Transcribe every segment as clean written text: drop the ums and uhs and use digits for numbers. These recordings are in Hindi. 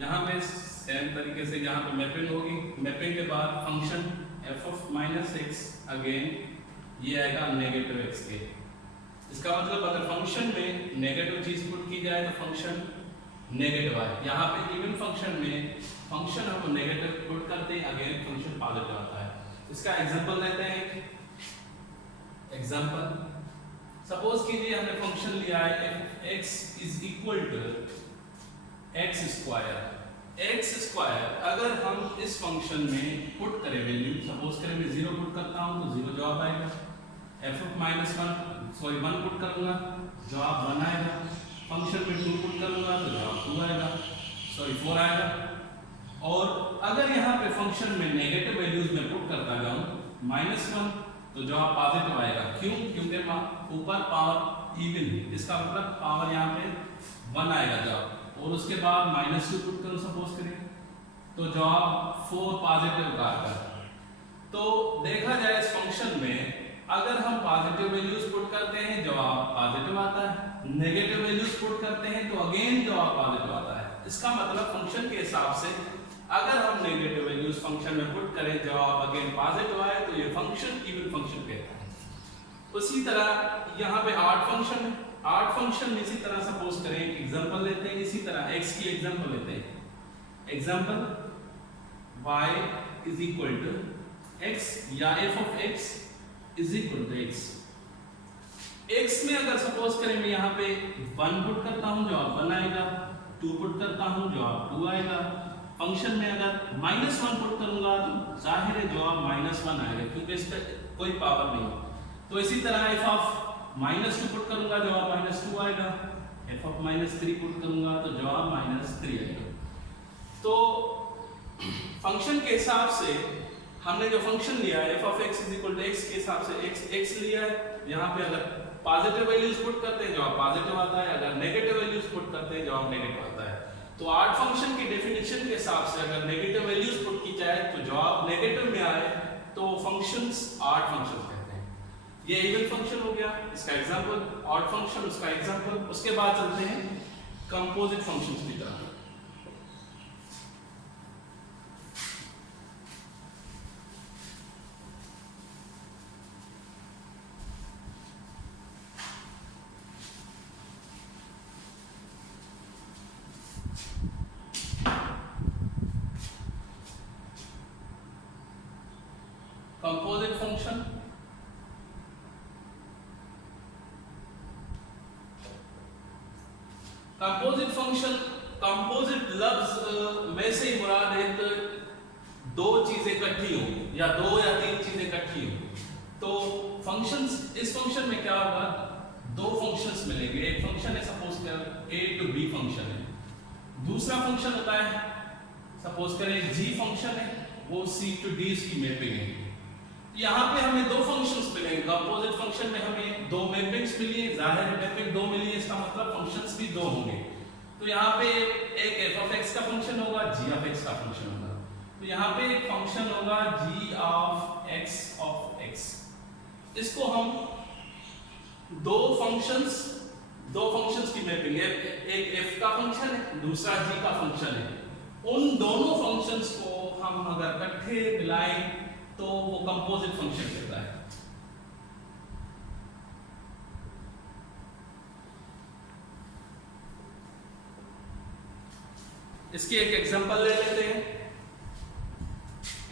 यहाँ पे सेम तरीके से यहाँ पे मैपिंग होगी, मैपिंग के बाद function f of minus x again ये आएगा नेगेटिव एक्स के। इसका मतलब अगर फंक्शन में नेगेटिव चीज पुट की जाए तो फंक्शन नेगेटिव आए। यहाँ पे इवन फंक्शन में फंक्शन हम नेगेटिव पुट करते हैं, अगेन फंक्शन पॉजिटिव आता है। इसका एग्जांपल देते हैं। एग्जांपल सपोज कीजिए हमने फंक्शन लिया है x is equal to X square. X square अगर हम इस फंक्शन में पुट करें वैल्यू, सपोज करें मैं 0 पुट करता हूं तो 0 जवाब आएगा। f ऑफ माइनस 1 पुट करूंगा जवाब 1 आएगा। फंक्शन में 2 पुट करूंगा तो जवाब 2 आएगा, 4 आएगा। और अगर यहाँ पे फंक्शन में नेगेटिव वैल्यूज में पुट करता जाऊं -1 तो जवाब पॉजिटिव आएगा। क्यों? क्योंकि ऊपर पावर इवन, इसका मतलब पावर यहाँ पे 1 आएगा जवाब। और उसके बाद -2 पुट करो सपोज करें तो जवाब 4 पॉजिटिव का आता है। तो देखा जाए इस फंक्शन में अगर हम पॉजिटिव वैल्यूज पुट करते हैं जवाब पॉजिटिव आता है, नेगेटिव वैल्यूज पुट करते हैं तो अगेन जवाब पॉजिटिव आता है। इसका मतलब फंक्शन के हिसाब से अगर हम नेगेटिव वैल्यूज फंक्शन में पुट करें जवाब अगेन पॉजिटिव आए तो ये फंक्शन इवन फंक्शन कहता है। उसी तरह यहाँ पे ऑड फंक्शन है। ऑड फंक्शन इसी तरह सपोज करें एग्जांपल लेते हैं, इसी तरह x की एग्जांपल लेते हैं। Example y is equal to x या f of x is equal to x। x में अगर सपोज करें मैं यहाँ पे 1 पुट करता हूँ जवाब 1 आएगा, 2 पुट करता हूँ जवाब 2 आएगा। फंक्शन में अगर -1 पुट करूंगा तो जाहिर है जवाब -1 आएगा क्योंकि इस पे कोई पावर नहीं है। तो इसी तरह f ऑफ -2 पुट करूंगा जवाब -2 आएगा, f ऑफ -3 पुट करूंगा तो जवाब -3 आएगा। तो फंक्शन के हिसाब से हमने जो फंक्शन लिया है f of x is equal to x के हिसाब से x लिया है। यहाँ पे अगर पॉजिटिव वैल्यूज पुट करते हैं जवाब पॉजिटिव आता है, अगर नेगेटिव वैल्यूज पुट करते हैं जवाब नेगेटिव आता है। तो ऑड फंक्शन की डेफिनेशन के हिसाब से अगर नेगेटिव वैल्यूज पुट की जाए तो जवाब नेगेटिव में आए तो फंक्शंस ऑड फंक्शंस कहते हैं। ये इवन फंक्शन हो गया, इसका एग्जांपल, ऑड फंक्शन उसका एग्जांपल। उसके बाद चलते हैं कंपोजिट फंक्शंस की तरफ। कंपोजिट फंक्शन कंपोजिट लफ्ज में से मुराद है तो दो चीजें इकट्ठी हो या 2 या 3 चीजें इकट्ठी हो। तो फंक्शंस, इस फंक्शन में क्या होगा, 2 फंक्शंस मिलेंगे। एक फंक्शन है सपोज कर a टू b फंक्शन है, दूसरा फंक्शन होता है सपोज करें g फंक्शन है, वो c टू d इसकी मैपिंग है। यहाँ पे हमें 2 फंक्शंस मिलेंगे। कंपोजिट फंक्शन में हमें 2 मैपिंग्स मिली है, जाहिर है मैपिंग 2 मिली है, इसका मतलब फंक्शंस भी 2 होंगे। तो यहाँ पे एक f ऑफ x का फंक्शन होगा, g ऑफ x का फंक्शन होगा। तो यहाँ पे एक फंक्शन होगा g ऑफ x। इसको हम 2 फंक्शंस की मैपिंग है, एक f का फंक्शन है, दूसरा g का फंक्शन है। उन दोनों फंक्शंस को हम अगर इकट्ठे मिलाएं तो वो कंपोजिट फंक्शन कहता है। इसकी एक एग्जांपल ले लेते हैं।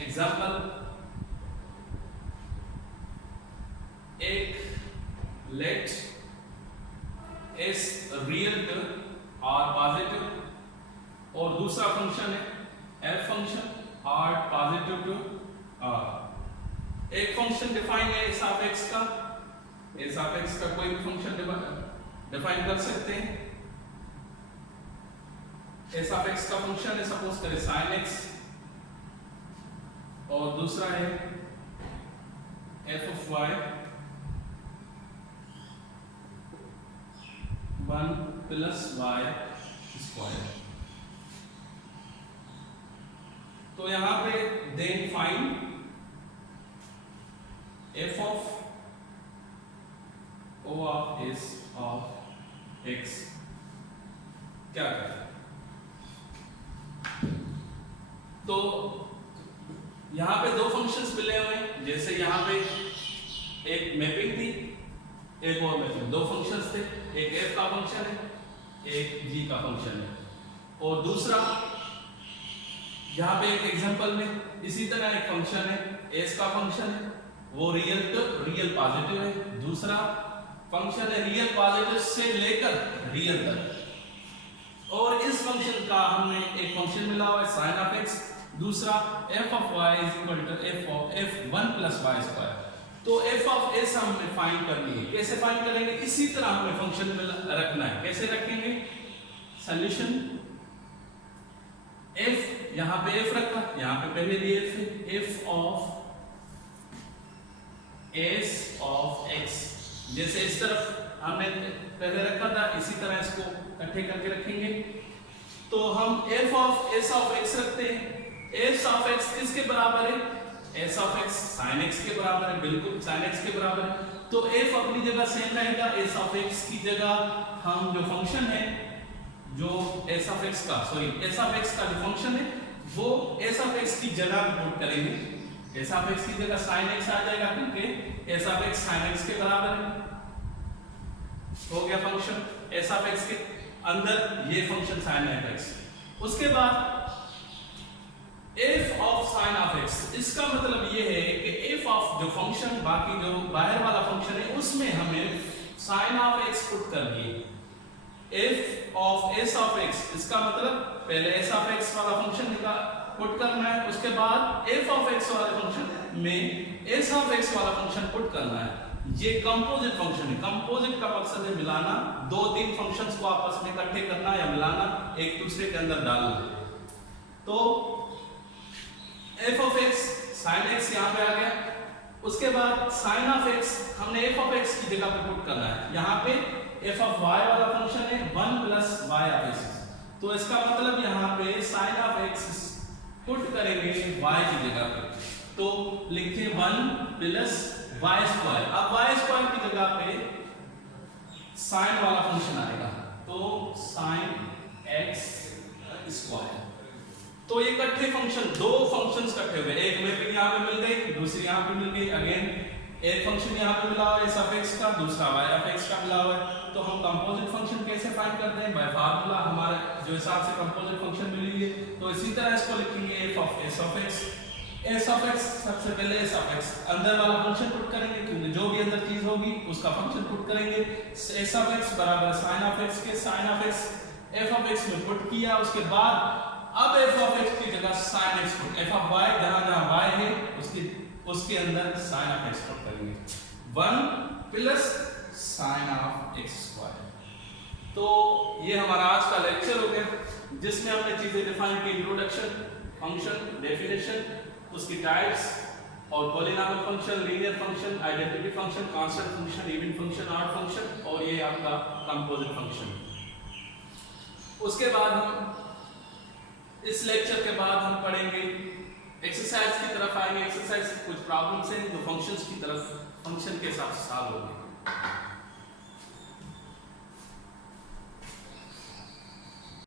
एग्जांपल, एक लेट s रियल और पॉजिटिव और दूसरा फंक्शन है f फंक्शन और पॉजिटिव टू r। एक फंक्शन डिफाइन है s ऑफ x का, s ऑफ x का कोई भी फंक्शन डिफाइन कर सकते हैं। s ऑफ x का फंक्शन है सपोज करें sin x और दूसरा है f of y 1 plus y square. तो यहां पे then find f of o of s of x क्या करें। तो यहाँ पे दो फंक्शंस मिले हुए हैं, जैसे यहाँ पे एक मैपिंग थी, एक और मैपिंग, दो फंक्शंस थे, एक f का फंक्शन है, एक g का फंक्शन है, और दूसरा यहाँ पे एक एग्जांपल में इसी तरह एक फंक्शन है, s का फंक्शन है, वो रियल पॉजिटिव है, दूसरा फंक्शन है रियल पॉजिटिव से लेकर रियल तक, और इस फंक्शन का हमें एक फंक्शन मिला हुआ है sin of x, दूसरा f of y is equal to f of f1 plus y square। तो f of s हमें फाइंड करनी है, कैसे फाइंड करेंगे, इसी तरह हमें फंक्शन में रखना है। कैसे रखेंगे, सॉल्यूशन f, यहाँ पे f रखा, यहाँ पे पहले भी f है, f of s of x, जैसे इस तरफ हमने पहले रखा था इसी तरह इसको इकट्ठे करके रखेंगे। तो हम f of s of x रखते हैं, s of x किसके बराबर है, s of x sin x के बराबर है, बिल्कुल sin x के बराबर है, तो f अपनी जगह सेम रहेगा, s of x की जगह हम जो फंक्शन है, जो s of x का जो फंक्शन है वो s of x की जगह पुट करेंगे, s of x की जगह sin x आ जाएगा क्योंकि s of x sin x के बराबर है, हो गया फंक्शन s of x के अंदर ये फंक्शन sin of x। उसके बाद f of sin of x, इसका मतलब ये है कि f of जो फंक्शन बाकी जो बाहर वाला फंक्शन है उसमें हमें sin of x पुट करनी है। f of s of x, इसका मतलब पहले s of x वाला फंक्शन पुट करना है, उसके बाद f of x वाले फंक्शन में s of x वाला फंक्शन पुट करना है। ये कंपोजिट फंक्शन है, कंपोजिट का मकसद है मिलाना, दो तीन फंक्शंस को आपस में इकट्ठे करना या मिलाना, एक दूसरे के अंदर डालना। तो f of x sin x यहाँ पे आ गया, उसके बाद sin of x हमने f of x की जगह पे पुट करना है, यहाँ पे f of y वाला फंक्शन है 1 plus y of x, तो इसका मतलब यहाँ पे sin of x पुट करेंगे y की जगह पे, तो लिखिए 1 plus y square। अब y square की जगह पे sin वाला फंक्शन आएगा, तो sin x square। तो ये इकट्ठे फंक्शन, दो फंक्शंस इकट्ठे हुए, एक मैपिंग यहाँ पे मिल गई, दूसरी यहाँ पे मिल गई, अगेन एक फंक्शन यहाँ पे मिला हुआ है s of x का, दूसरा y of x का मिला हुआ है। तो हम कंपोजिट फंक्शन कैसे फाइंड करते हैं, बाय फार्मूला हमारे जो हिसाब से कंपोजिट फंक्शन मिली है, तो इसी तरह इसको लिखेंगे f of s of x। s of x सबसे पहले s of x अंदर वाला फंक्शन पुट करेंगे, क्योंकि जो भी अंदर चीज होगी उसका फंक्शन पुट करेंगे। s of x बराबर sin of x के sin of x f of x में पुट किया, उसके बाद अब f of x की जगह sin x put, f of y जहां जहां y है उसके अंदर sin of x पुट करेंगे, 1 plus sin of x square. तो ये हमारा आज का लेक्चर हो गया, जिसमें हमने चीजें डिफाइन की, इंट्रोडक्शन, फंक्शन, डेफिनेशन, उसकी टाइप्स और polynomial function, linear function, identity function, constant function, even function, odd function, और ये आपका कंपोजिट फंक्शन। उसके बाद हम इस लेक्चर के बाद हम पढ़ेंगे एक्सरसाइज की तरफ आएंगे। एक्सरसाइज कुछ प्रॉब्लम्स हैं जो फंक्शंस की तरफ, फंक्शन के साथ सॉल्व होंगे।